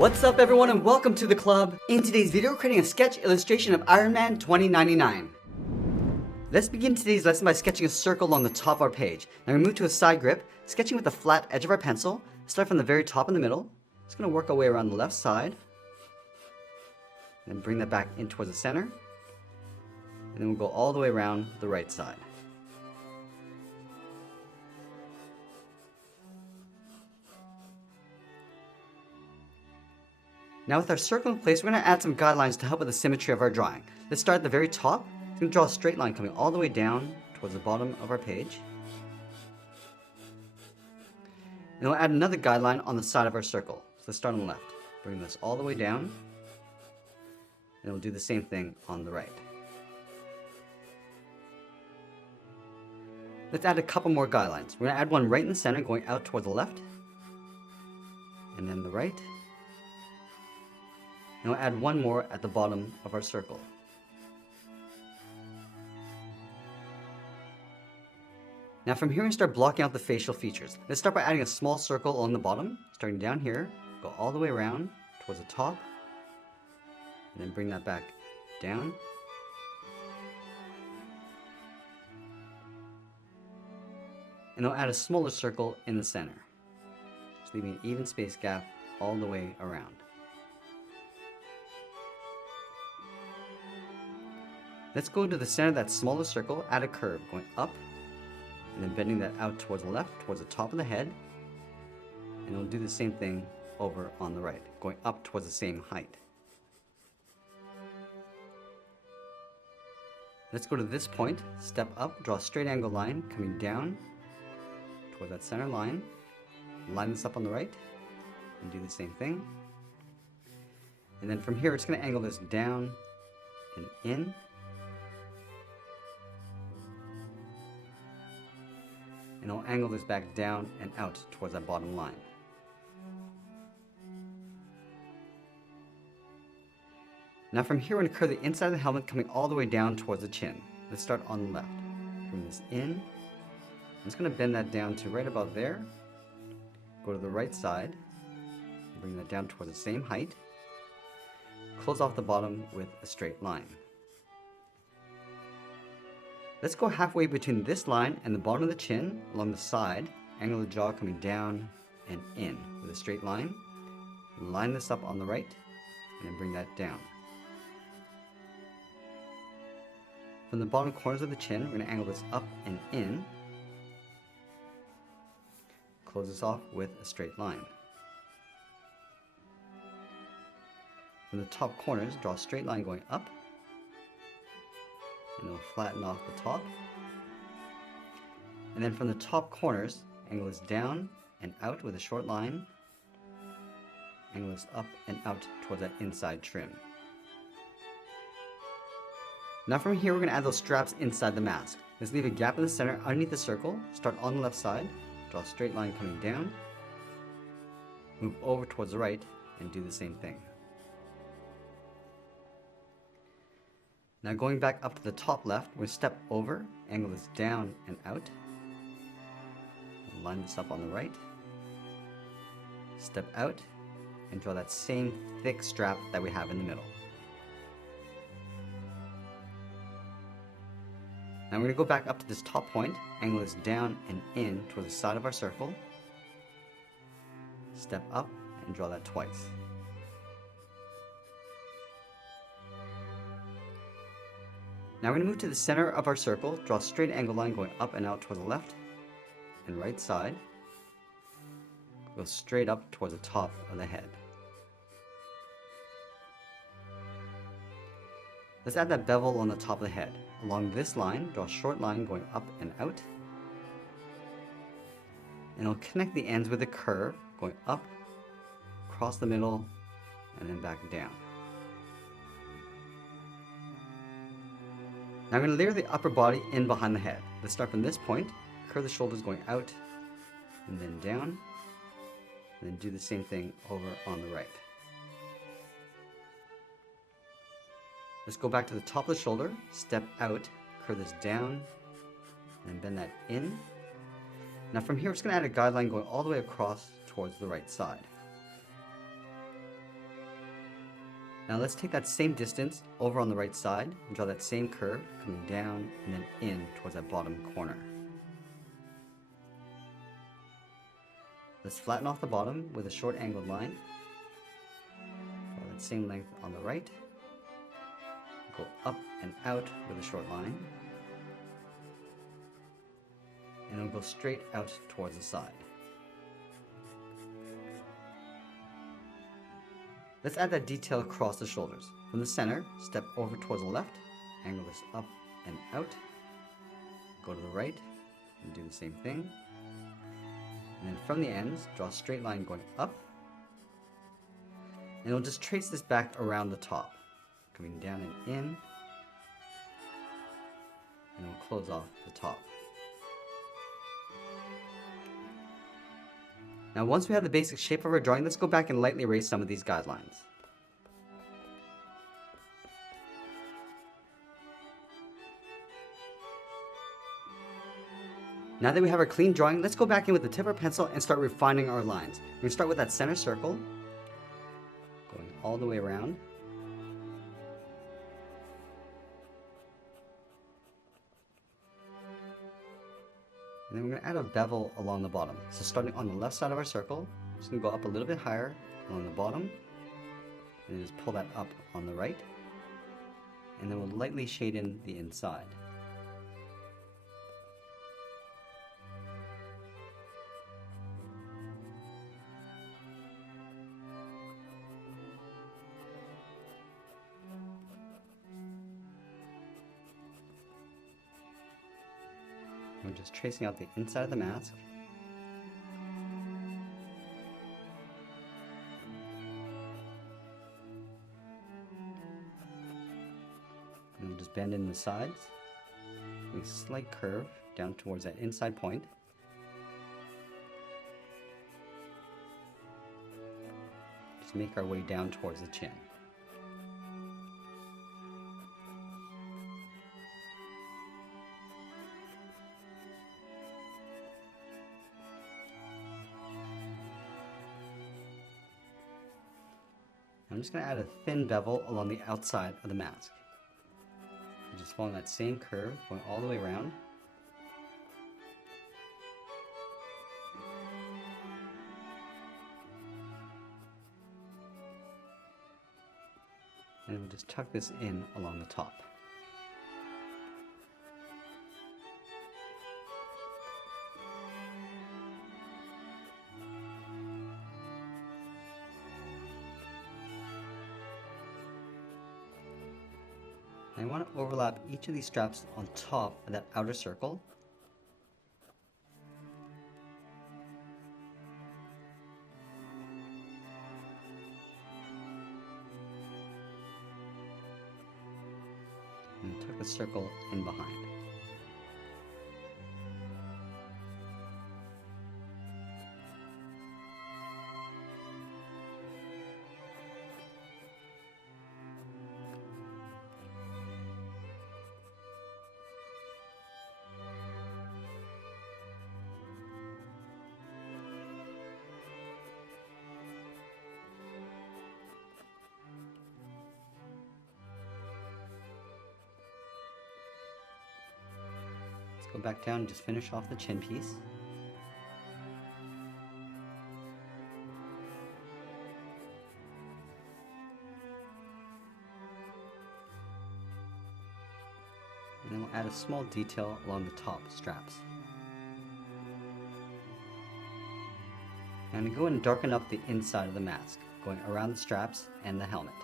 What's up everyone and welcome to the club. In today's video, we're creating a sketch illustration of Ironman 2099. Let's begin today's lesson by sketching a circle along the top of our page. Now we move to a side grip, sketching with the flat edge of our pencil. Start from the very top in the middle. Just going to work our way around the left side. Then bring that back in towards the center. And then we'll go all the way around the right side. Now with our circle in place, we're going to add some guidelines to help with the symmetry of our drawing. Let's start at the very top. We're going to draw a straight line coming all the way down towards the bottom of our page. And we'll add another guideline on the side of our circle. So let's start on the left. Bring this all the way down. And we'll do the same thing on the right. Let's add a couple more guidelines. We're going to add one right in the center going out toward the left. And then the right. And we'll add one more at the bottom of our circle. Now from here we start blocking out the facial features. Let's start by adding a small circle along the bottom, starting down here, go all the way around towards the top, and then bring that back down. And I'll add a smaller circle in the center, just leaving an even space gap all the way around. Let's go to the center of that smaller circle, add a curve going up, and then bending that out towards the left, towards the top of the head. And we'll do the same thing over on the right, going up towards the same height. Let's go to this point, step up, draw a straight angle line coming down toward that center line. Line this up on the right, and do the same thing. And then from here, it's going to angle this down and in. And I'll angle this back down and out towards that bottom line. Now from here, we're going to curve the inside of the helmet coming all the way down towards the chin. Let's start on the left. Bring this in. I'm just going to bend that down to right about there. Go to the right side. Bring that down towards the same height. Close off the bottom with a straight line. Let's go halfway between this line and the bottom of the chin along the side, angle the jaw coming down and in with a straight line. Line this up on the right and then bring that down. From the bottom corners of the chin, we're going to angle this up and in. Close this off with a straight line. From the top corners, draw a straight line going up. And it'll flatten off the top. And then from the top corners, angle this down and out with a short line. Angle this up and out towards that inside trim. Now from here, we're going to add those straps inside the mask. Let's leave a gap in the center underneath the circle. Start on the left side, draw a straight line coming down, move over towards the right, and do the same thing. Now going back up to the top left, we'll step over, angle this down and out. And line this up on the right. Step out and draw that same thick strap that we have in the middle. Now we're going to go back up to this top point, angle this down and in towards the side of our circle. Step up and draw that twice. Now we're going to move to the center of our circle, draw a straight angle line going up and out towards the left and right side. Go straight up towards the top of the head. Let's add that bevel on the top of the head. Along this line, draw a short line going up and out. And I'll connect the ends with a curve going up, across the middle, and then back down. Now I'm going to layer the upper body in behind the head. Let's start from this point, curve the shoulders going out and then down, and then do the same thing over on the right. Let's go back to the top of the shoulder, step out, curve this down, and bend that in. Now from here, we're just going to add a guideline going all the way across towards the right side. Now let's take that same distance over on the right side and draw that same curve coming down and then in towards that bottom corner. Let's flatten off the bottom with a short angled line. Draw that same length on the right. Go up and out with a short line. And it'll go straight out towards the side. Let's add that detail across the shoulders. From the center, step over towards the left, angle this up and out, go to the right, and do the same thing. And then from the ends, draw a straight line going up, and we'll just trace this back around the top, coming down and in, and we'll close off the top. Now once we have the basic shape of our drawing, let's go back and lightly erase some of these guidelines. Now that we have our clean drawing, let's go back in with the tip of our pencil and start refining our lines. We're going to start with that center circle, going all the way around. And then we're going to add a bevel along the bottom. So starting on the left side of our circle, we're just going to go up a little bit higher along the bottom, and then just pull that up on the right, and then we'll lightly shade in the inside. We're just tracing out the inside of the mask. And we'll just bend in the sides. Make a slight curve down towards that inside point. Just make our way down towards the chin. I'm just going to add a thin bevel along the outside of the mask. Just following that same curve, going all the way around. And we'll just tuck this in along the top. I want to overlap each of these straps on top of that outer circle. And tuck the circle in behind. Go back down and just finish off the chin piece. And then we'll add a small detail along the top straps. And go and darken up the inside of the mask, going around the straps and the helmet.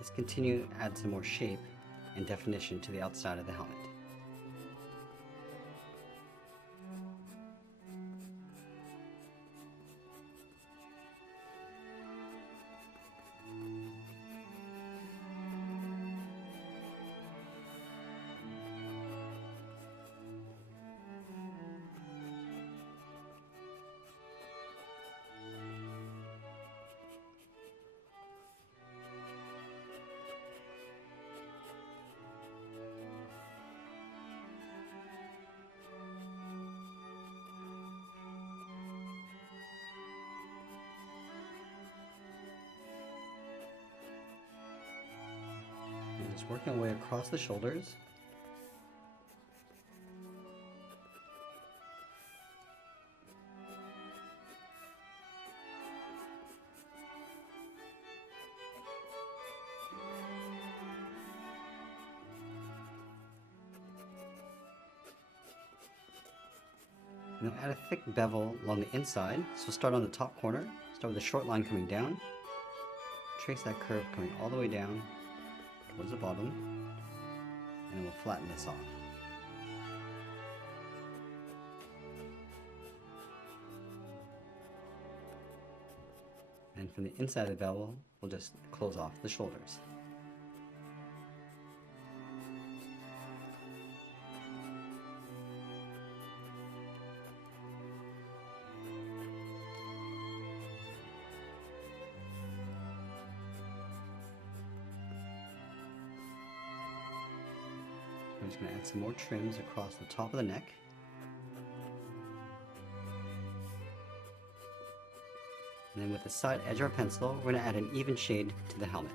Let's continue to add some more shape and definition to the outside of the helmet. Just working our way across the shoulders. Now add a thick bevel along the inside. So start on the top corner, start with a short line coming down, trace that curve coming all the way down towards the bottom, and we'll flatten this off. And from the inside of the bevel, we'll just close off the shoulders. I'm just going to add some more trims across the top of the neck. And then with the side edge of our pencil, we're going to add an even shade to the helmet.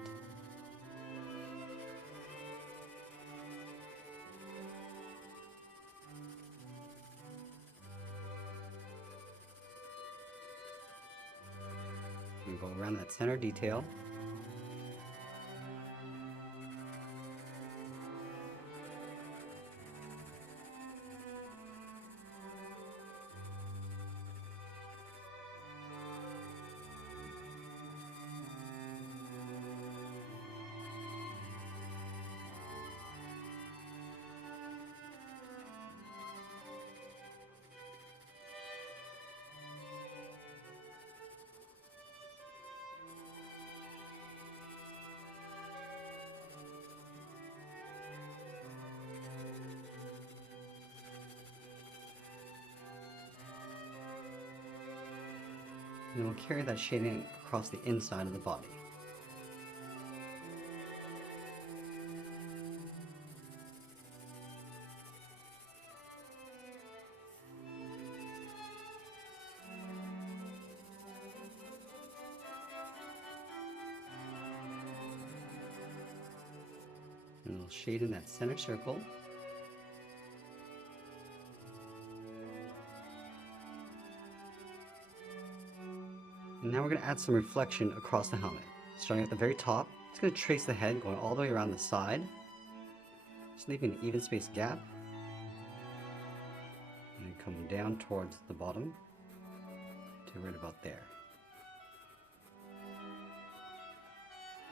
And go around that center detail. And we'll carry that shading across the inside of the body. And we'll shade in that center circle. And now we're going to add some reflection across the helmet. Starting at the very top, it's going to trace the head going all the way around the side, just leaving an even spaced gap, and then coming down towards the bottom to right about there.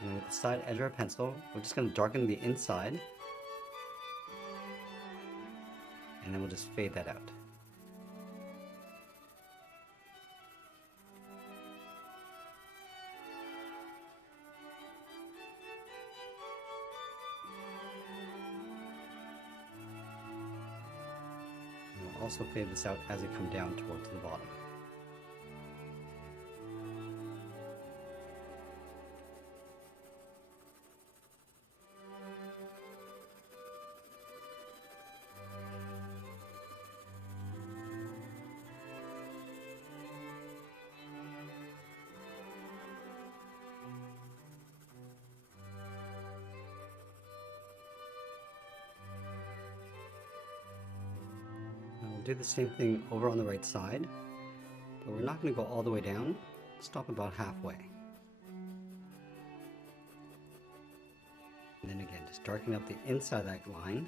And with the side edge of our pencil, we're just going to darken the inside, and then we'll just fade that out. Also fade this out as it comes down towards the bottom. Do the same thing over on the right side, but we're not going to go all the way down. Stop about halfway. And then again, just darken up the inside of that line,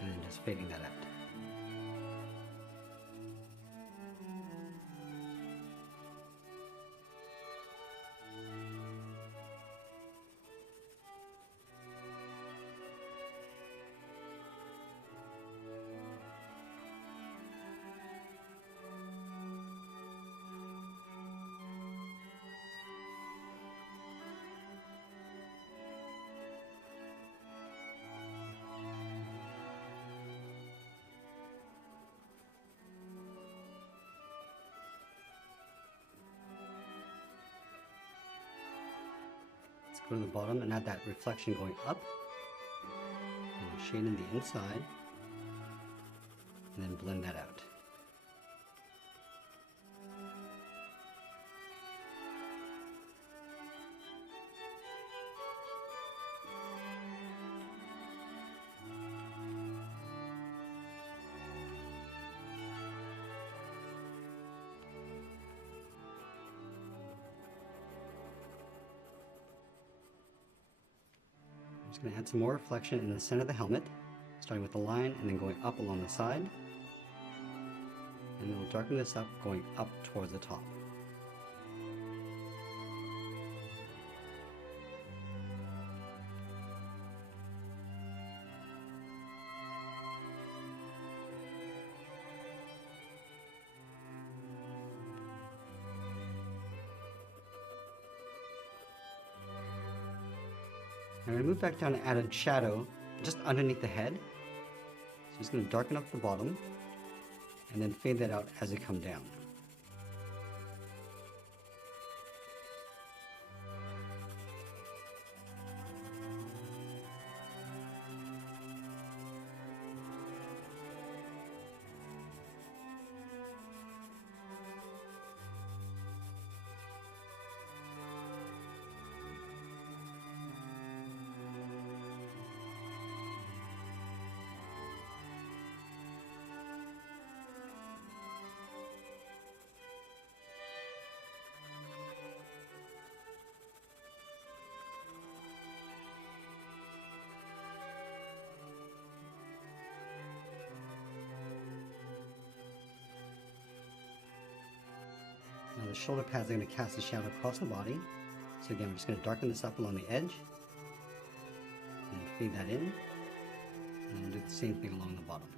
and then just fading that out. Go to the bottom and add that reflection going up. And we'll shade in the inside. And then blend that out. I'm just going to add some more reflection in the center of the helmet, starting with the line and then going up along the side. And then we'll darken this up, going up towards the top. I'm going to move back down and add a shadow just underneath the head. So just going to darken up the bottom and then fade that out as it comes down. Now the shoulder pads are going to cast a shadow across the body. So again, we're just going to darken this up along the edge. And fade that in. And we'll do the same thing along the bottom.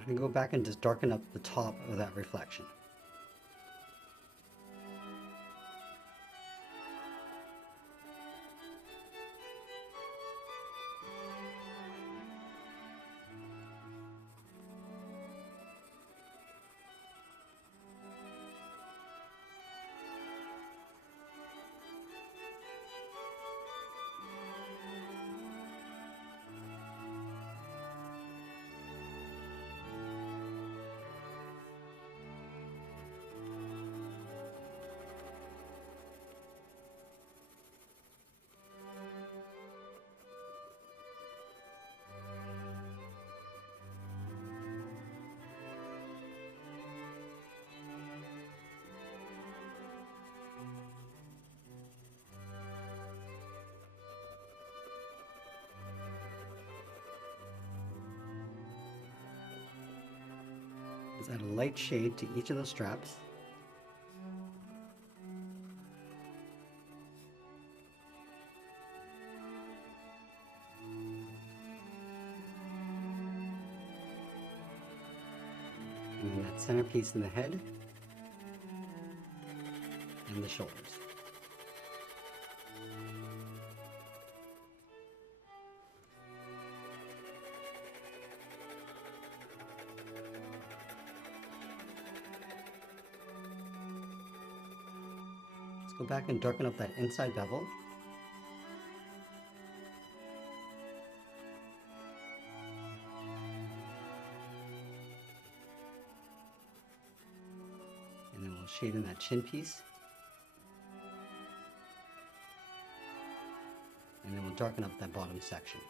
I can go back and just darken up the top of that reflection. Let's add a light shade to each of the straps. And then that centerpiece in the head and the shoulders. Go back and darken up that inside bevel. And then we'll shade in that chin piece. And then we'll darken up that bottom section.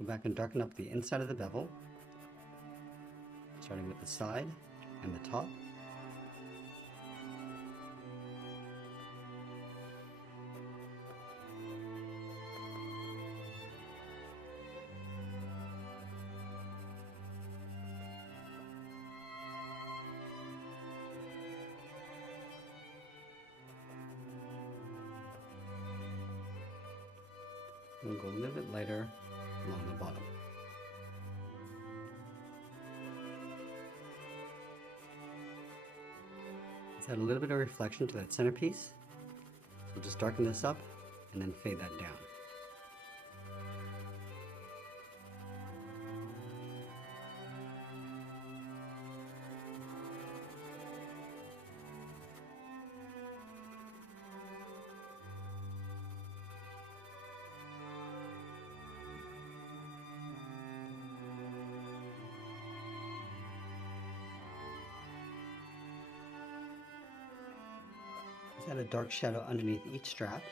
Go back and darken up the inside of the bevel, starting with the side and the top. And go a little bit lighter along the bottom. Let's add a little bit of reflection to that centerpiece. We'll just darken this up and then fade that down. Let's add a dark shadow underneath each strap.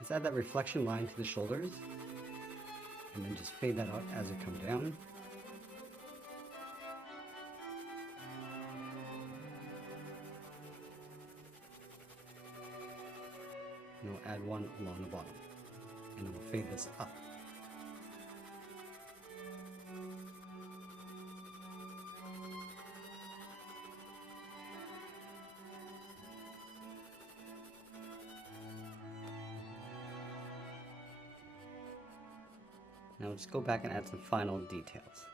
Let's add that reflection line to the shoulders and then just fade that out as it comes down. And we'll add one along the bottom and then we'll fade this up. Now let's go back and add some final details.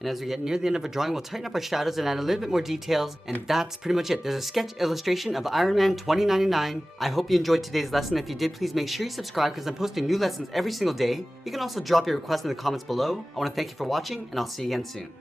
And as we get near the end of our drawing, we'll tighten up our shadows and add a little bit more details. And that's pretty much it. There's a sketch illustration of Ironman 2099. I hope you enjoyed today's lesson. If you did, please make sure you subscribe because I'm posting new lessons every single day. You can also drop your request in the comments below. I want to thank you for watching, and I'll see you again soon.